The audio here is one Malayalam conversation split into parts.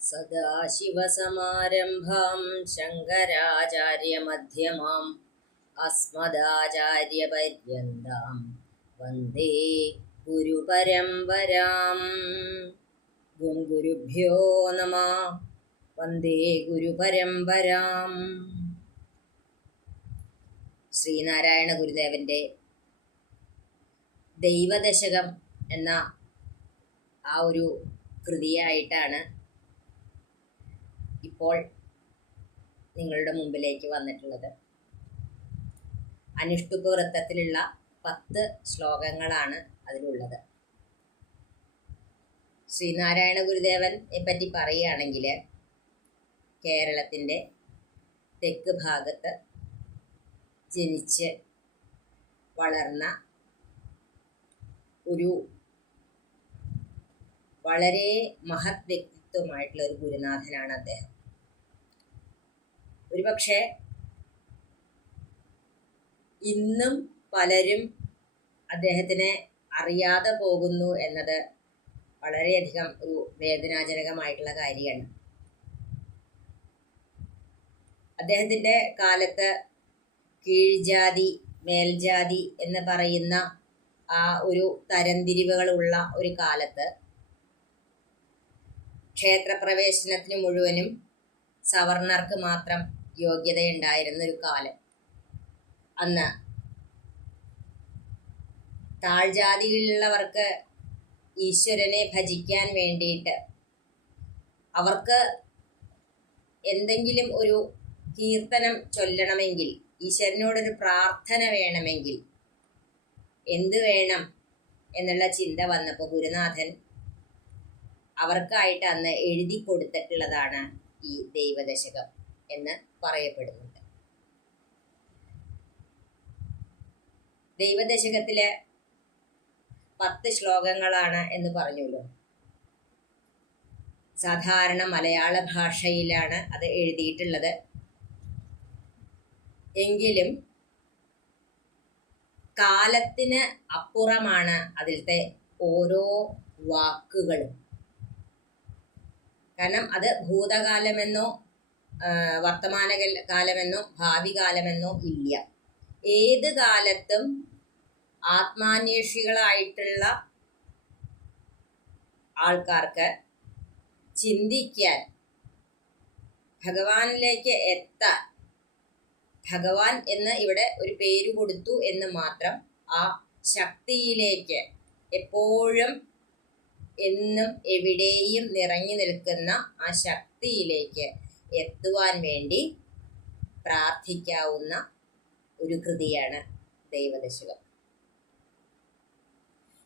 സദാശിവസമാരംഭാം ശങ്കരാചാര്യമധ്യമാം അസ്മദാചാര്യപര്യന്താം വന്ദേ ഗുരുപരമ്പരാം. ഗുരുഭ്യോ നമഃ. വന്ദേ ഗുരുപരമ്പരാം. ശ്രീനാരായണ ഗുരുദേവന്റെ ദൈവദശകം എന്ന ആ ഒരു കൃതിയായിട്ടാണ് ഇപ്പോൾ നിങ്ങളുടെ മുമ്പിലേക്ക് വന്നിട്ടുള്ളത്. അനുഷ്ടുപ വൃത്തത്തിലുള്ള 10 ശ്ലോകങ്ങളാണ് അതിലുള്ളത്. ശ്രീനാരായണ ഗുരുദേവനെ പറ്റി പറയുകയാണെങ്കിൽ കേരളത്തിൻ്റെ തെക്ക് ഭാഗത്ത് ജനിച്ച് വളർന്ന ഒരു വളരെ മഹത് വ്യക്തിത്വമായിട്ടുള്ള ഒരു ഗുരുനാഥനാണ് അദ്ദേഹം. ഒരുപക്ഷെ ഇന്നും പലരും അദ്ദേഹത്തിനെ അറിയാതെ പോകുന്നു എന്നത് വളരെയധികം ഒരു വേദനാജനകമായിട്ടുള്ള കാര്യമാണ്. അദ്ദേഹത്തിൻ്റെ കാലത്ത് കീഴ്ജാതി മേൽജാതി എന്ന് പറയുന്ന ആ ഒരു തരംതിരിവുകളുള്ള ഒരു കാലത്ത് ക്ഷേത്രപ്രവേശനത്തിന് മുഴുവനും സവർണർക്ക് മാത്രം യോഗ്യതയുണ്ടായിരുന്ന ഒരു കാലം. അന്ന് താഴ്ജാതിയിലുള്ളവർക്ക് ഈശ്വരനെ ഭജിക്കാൻ വേണ്ടിയിട്ട് അവർക്ക് എന്തെങ്കിലും ഒരു കീർത്തനം ചൊല്ലണമെങ്കിൽ, ഈശ്വരനോടൊരു പ്രാർത്ഥന വേണമെങ്കിൽ എന്ത് വേണം എന്നുള്ള ചിന്ത വന്നപ്പോൾ ഗുരുനാഥൻ അവർക്കായിട്ട് അന്ന് എഴുതി കൊടുത്തിട്ടുള്ളതാണ് ഈ ദൈവദശകം എന്ന് പറയപ്പെടുന്നുണ്ട്. ദൈവദശകത്തിലെ 10 ശ്ലോകങ്ങളാണ് എന്ന് പറഞ്ഞല്ലോ. സാധാരണ മലയാള ഭാഷയിലാണ് അത് എഴുതിയിട്ടുള്ളത്. എങ്കിലും കാലത്തിന് അപ്പുറമാണ് അതിലത്തെ ഓരോ വാക്കുകളും. കാരണം അത് ഭൂതകാലമെന്നോ വർത്തമാന കാലമെന്നോ ഭാവി കാലമെന്നോ ഇല്ല. ഏത് കാലത്തും ആത്മാന്വേഷികളായിട്ടുള്ള ആൾക്കാർക്ക് ചിന്തിക്കാൻ, ഭഗവാനിലേക്ക് എത്താൻ, ഭഗവാൻ എന്ന് ഇവിടെ ഒരു പേര് കൊടുത്തു എന്ന് മാത്രം, ആ ശക്തിയിലേക്ക് എപ്പോഴും എന്നും എവിടെയും നിറഞ്ഞു നിൽക്കുന്ന ആ ശക്തിയിലേക്ക് എത്തുവാൻ വേണ്ടി പ്രാർത്ഥിക്കാവുന്ന ഒരു കൃതിയാണ് ദൈവദശകം.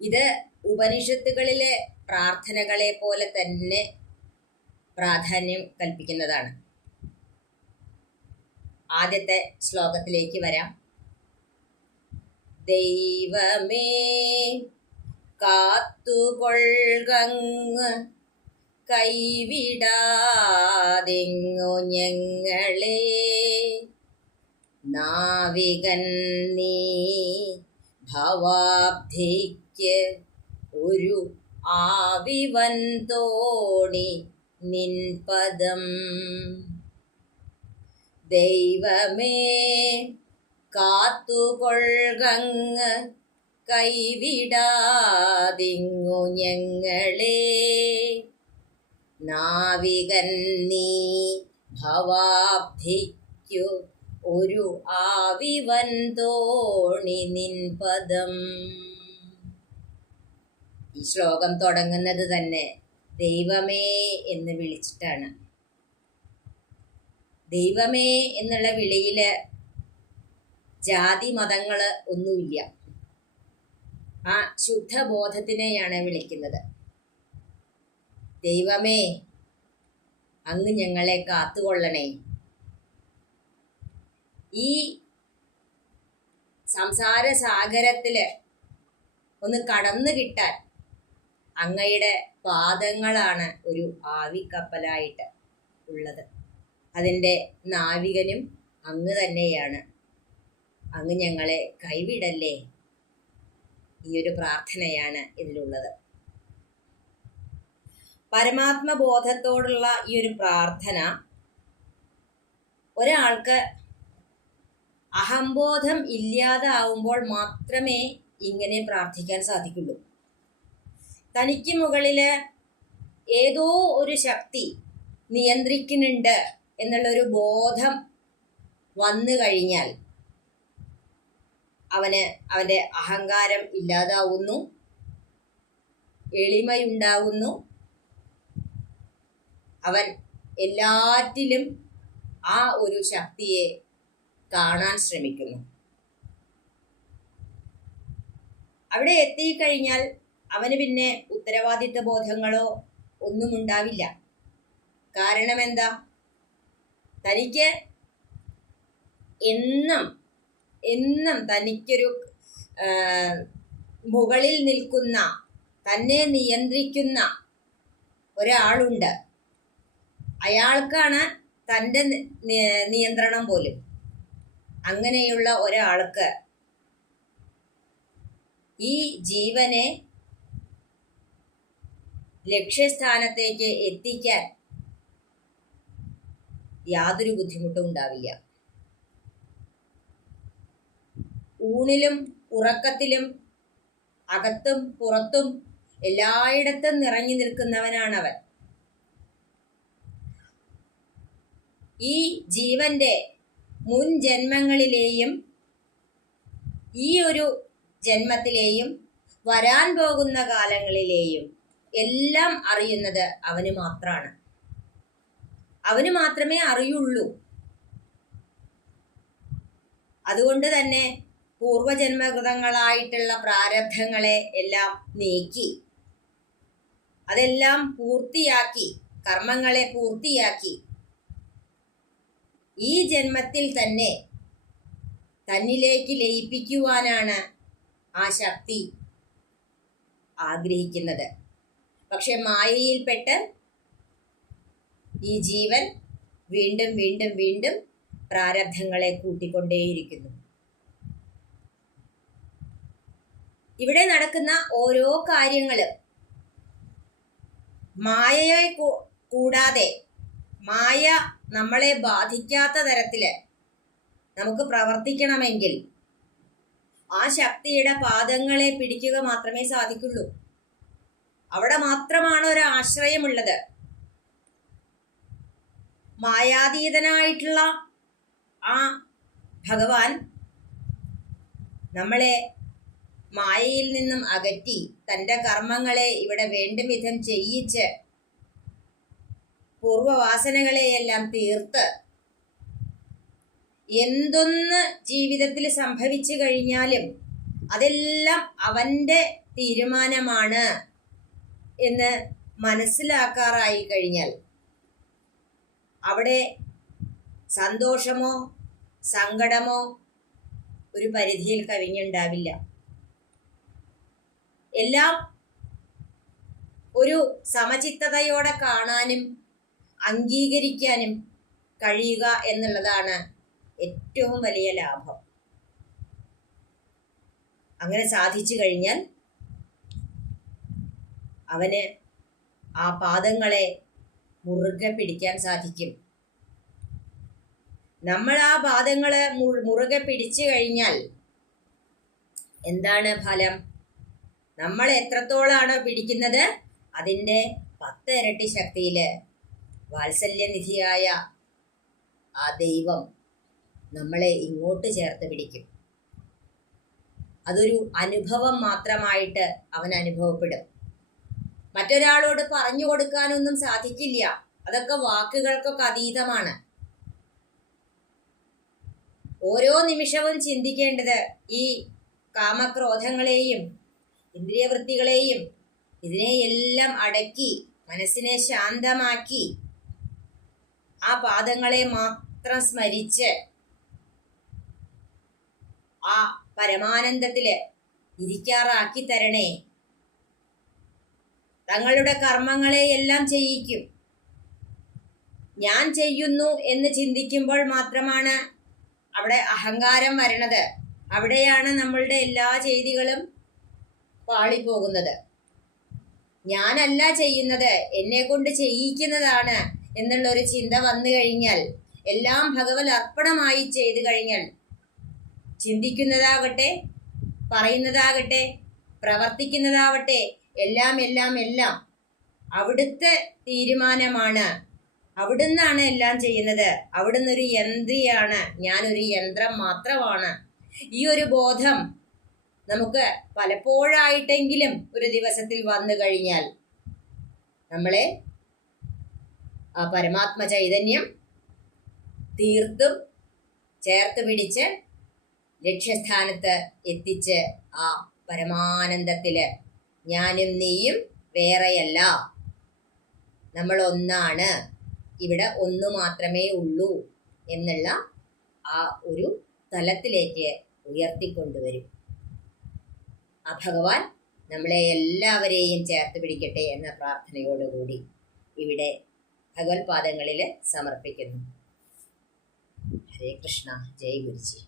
ഇത് ഉപനിഷത്തുകളിലെ പ്രാർത്ഥനകളെ പോലെ തന്നെ പ്രാധാന്യം കൽപ്പിക്കുന്നതാണ്. ആദ്യത്തെ ശ്ലോകത്തിലേക്ക് വരാം. ദൈവമേ കാത്തുകൊൾകങ്ങ് കൈവിടാതെങ്ങു ഞങ്ങളെ, നാവികൻ നീ ഭവാബ്ധിക്ക് ഒരു ആവിവൻ തോണി നിൻ പദം. ദൈവമേ കാത്തുകൊൾകങ്ങ് കൈവിടാതിങ്ങു ഞങ്ങളെ, നാവികൻ നീ ഭവാബ്ധിക്കു ഒരു ആവിവൻ തോണി നിൻ പദം. ഈ ശ്ലോകം തുടങ്ങുന്നത് തന്നെ ദൈവമേ എന്ന് വിളിച്ചിട്ടാണ്. ദൈവമേ എന്നുള്ള വിളിയില് ജാതി മതങ്ങള് ഒന്നുമില്ല. ആ ശുദ്ധബോധത്തിനെയാണ് വിളിക്കുന്നത്. ദൈവമേ അങ്ങ് ഞങ്ങളെ കാത്തുകൊള്ളണേ. ഈ സംസാര സാഗരത്തില് ഒന്ന് കടന്നു കിട്ടാൻ അങ്ങയുടെ പാദങ്ങളാണ് ഒരു ആവിക്കപ്പലായിട്ട് ഉള്ളത്. അതിൻ്റെ നാവികനും അങ്ങ് തന്നെയാണ്. അങ്ങ് ഞങ്ങളെ കൈവിടല്ലേ. ഈ ഒരു പ്രാർത്ഥനയാണ് ഇതിലുള്ളത്. പരമാത്മബോധത്തോടുള്ള ഈ ഒരു പ്രാർത്ഥന ഒരാൾക്ക് അഹംബോധം ഇല്ലാതാവുമ്പോൾ മാത്രമേ ഇങ്ങനെ പ്രാർത്ഥിക്കാൻ സാധിക്കുള്ളൂ. തനിക്ക് മുകളില് ഏതോ ഒരു ശക്തി നിയന്ത്രിക്കുന്നുണ്ട് എന്നുള്ളൊരു ബോധം വന്നു കഴിഞ്ഞാൽ അവൻ്റെ അഹങ്കാരം ഇല്ലാതാവുന്നു, എളിമയുണ്ടാവുന്നു. അവൻ എല്ലാറ്റിലും ആ ഒരു ശക്തിയെ കാണാൻ ശ്രമിക്കുന്നു. അവിടെ എത്തിക്കഴിഞ്ഞാൽ അവന് പിന്നെ ഉത്തരവാദിത്വ ബോധങ്ങളോ ഒന്നും ഉണ്ടാവില്ല. കാരണം എന്താ? തനിക്ക് എന്നും തനിക്കൊരു മുകളിൽ നിൽക്കുന്ന, തന്നെ നിയന്ത്രിക്കുന്ന ഒരാളുണ്ട്. അയാൾക്കാണ് തൻ്റെ നിയന്ത്രണം പോലും. അങ്ങനെയുള്ള ഒരാൾക്ക് ഈ ജീവനെ ലക്ഷ്യസ്ഥാനത്തേക്ക് എത്തിക്കാൻ യാതൊരു ബുദ്ധിമുട്ടും ഉണ്ടാവില്ല. ഊണിലും ഉറക്കത്തിലും അകത്തും പുറത്തും എല്ലായിടത്തും നിറഞ്ഞു നിൽക്കുന്നവനാണവൻ. ഈ ജീവന്റെ മുൻ ജന്മങ്ങളിലെയും ഈ ഒരു ജന്മത്തിലെയും വരാൻ പോകുന്ന കാലങ്ങളിലെയും എല്ലാം അറിയുന്നത് അവന് മാത്രമാണ്. അവന് മാത്രമേ അറിയുള്ളൂ. അതുകൊണ്ട് തന്നെ പൂർവജന്മകൃതങ്ങളായിട്ടുള്ള പ്രാരബ്ധങ്ങളെ എല്ലാം നീക്കി, അതെല്ലാം പൂർത്തിയാക്കി, കർമ്മങ്ങളെ പൂർത്തിയാക്കി ഈ ജന്മത്തിൽ തന്നെ തന്നിലേക്ക് ലയിപ്പിക്കുവാനാണ് ആ ശക്തി ആഗ്രഹിക്കുന്നത്. പക്ഷെ മായയിൽപ്പെട്ട് ഈ ജീവൻ വീണ്ടും വീണ്ടും വീണ്ടും പ്രാരബ്ധങ്ങളെ കൂട്ടിക്കൊണ്ടേയിരിക്കുന്നു. ഇവിടെ നടക്കുന്ന ഓരോ കാര്യങ്ങളും മായയെ കൂടാതെ, മായ നമ്മളെ ബാധിക്കാത്ത തരത്തില് നമുക്ക് പ്രവർത്തിക്കണമെങ്കിൽ ആ ശക്തിയുടെ പാദങ്ങളെ പിടിക്കുക മാത്രമേ സാധിക്കുള്ളൂ. അവിടെ മാത്രമാണ് ഒരു ആശ്രയമുള്ളത്. മായാതീതനായിട്ടുള്ള ആ ഭഗവാൻ നമ്മളെ മായയിൽ നിന്നും അകറ്റി തൻ്റെ കർമ്മങ്ങളെ ഇവിടെ വേണ്ടും വിധം ചെയ്യിച്ച് പൂർവവാസനകളെയെല്ലാം തീർത്ത് എന്തൊന്ന് ജീവിതത്തിൽ സംഭവിച്ചു കഴിഞ്ഞാലും അതെല്ലാം അവൻ്റെ തീരുമാനമാണ് എന്ന് മനസ്സിലാക്കാറായി കഴിഞ്ഞാൽ അവിടെ സന്തോഷമോ സങ്കടമോ ഒരു പരിധിയിൽ കവിഞ്ഞുണ്ടാവില്ല. എല്ലാം ഒരു സമചിത്തതയോടെ കാണാനും അംഗീകരിക്കാനും കഴിയുക എന്നുള്ളതാണ് ഏറ്റവും വലിയ ലാഭം. അങ്ങനെ സാധിച്ചു കഴിഞ്ഞാൽ അവന് ആ പാദങ്ങളെ മുറുകെ പിടിക്കാൻ സാധിക്കും. നമ്മൾ ആ പാദങ്ങളെ മുറുകെ പിടിച്ചു കഴിഞ്ഞാൽ എന്താണ് ഫലം? നമ്മൾ എത്രത്തോളാണോ പിടിക്കുന്നത് അതിൻ്റെ 10 ഇരട്ടി ശക്തിയില് വാത്സല്യനിധിയായ ആ ദൈവം നമ്മളെ ഇങ്ങോട്ട് ചേർത്ത് പിടിക്കും. അതൊരു അനുഭവം മാത്രമായിട്ട് അവൻ അനുഭവപ്പെടും. മറ്റൊരാളോട് പറഞ്ഞു കൊടുക്കാനൊന്നും സാധിക്കില്ല. അതൊക്കെ വാക്കുകൾക്കൊക്കെ അതീതമാണ്. ഓരോ നിമിഷവും ചിന്തിക്കേണ്ടത് ഈ കാമക്രോധങ്ങളെയും ഇന്ദ്രിയവൃത്തികളെയും ഇതിനെയെല്ലാം അടക്കി മനസ്സിനെ ശാന്തമാക്കി ആ പാദങ്ങളെ മാത്രം സ്മരിച്ച് ആ പരമാനന്ദത്തില് ഇരിക്കാറാക്കി തരണേ. തങ്ങളുടെ കർമ്മങ്ങളെ എല്ലാം ചെയ്യിക്കും. ഞാൻ ചെയ്യുന്നു എന്ന് ചിന്തിക്കുമ്പോൾ മാത്രമാണ് അവിടെ അഹങ്കാരം വരണത്. അവിടെയാണ് നമ്മളുടെ എല്ലാ ചെയ്തികളും പാളിപ്പോകുന്നത്. ഞാനല്ല ചെയ്യുന്നത്, എന്നെ കൊണ്ട് ചെയ്യിക്കുന്നതാണ് എന്നുള്ളൊരു ചിന്ത വന്നു കഴിഞ്ഞാൽ, എല്ലാം ഭഗവത് അർപ്പണമായി ചെയ്തു കഴിഞ്ഞാൽ, ചിന്തിക്കുന്നതാകട്ടെ, പറയുന്നതാകട്ടെ, പ്രവർത്തിക്കുന്നതാവട്ടെ, എല്ലാം എല്ലാം എല്ലാം അവിടുത്തെ തീരുമാനമാണ്. അവിടുന്നാണ് എല്ലാം ചെയ്യുന്നത്. അവിടുന്ന് ഒരു യന്ത്രിയാണ്, ഞാനൊരു യന്ത്രം മാത്രമാണ്. ഈ ഒരു ബോധം നമുക്ക് പലപ്പോഴായിട്ടെങ്കിലും ഒരു ദിവസത്തിൽ വന്നു കഴിഞ്ഞാൽ നമ്മളെ ആ പരമാത്മ ചൈതന്യം തീർത്തും ചേർത്ത് പിടിച്ച് ലക്ഷ്യസ്ഥാനത്ത് എത്തിച്ച് ആ പരമാനന്ദത്തില് ഞാനും നീയും വേറെയല്ല, നമ്മൾ ഒന്നാണ്, ഇവിടെ ഒന്നു മാത്രമേ ഉള്ളൂ എന്നുള്ള ആ ഒരു തലത്തിലേക്ക് ഉയർത്തിക്കൊണ്ടുവരും. ആ ഭഗവാൻ നമ്മളെ എല്ലാവരെയും ചേർത്ത് പിടിക്കട്ടെ എന്ന പ്രാർത്ഥനയോടുകൂടി ഇവിടെ ഭഗവത്പാദങ്ങളിൽ സമർപ്പിക്കുന്നു. ഹരേ കൃഷ്ണ. ജയ് ഗുരുജി.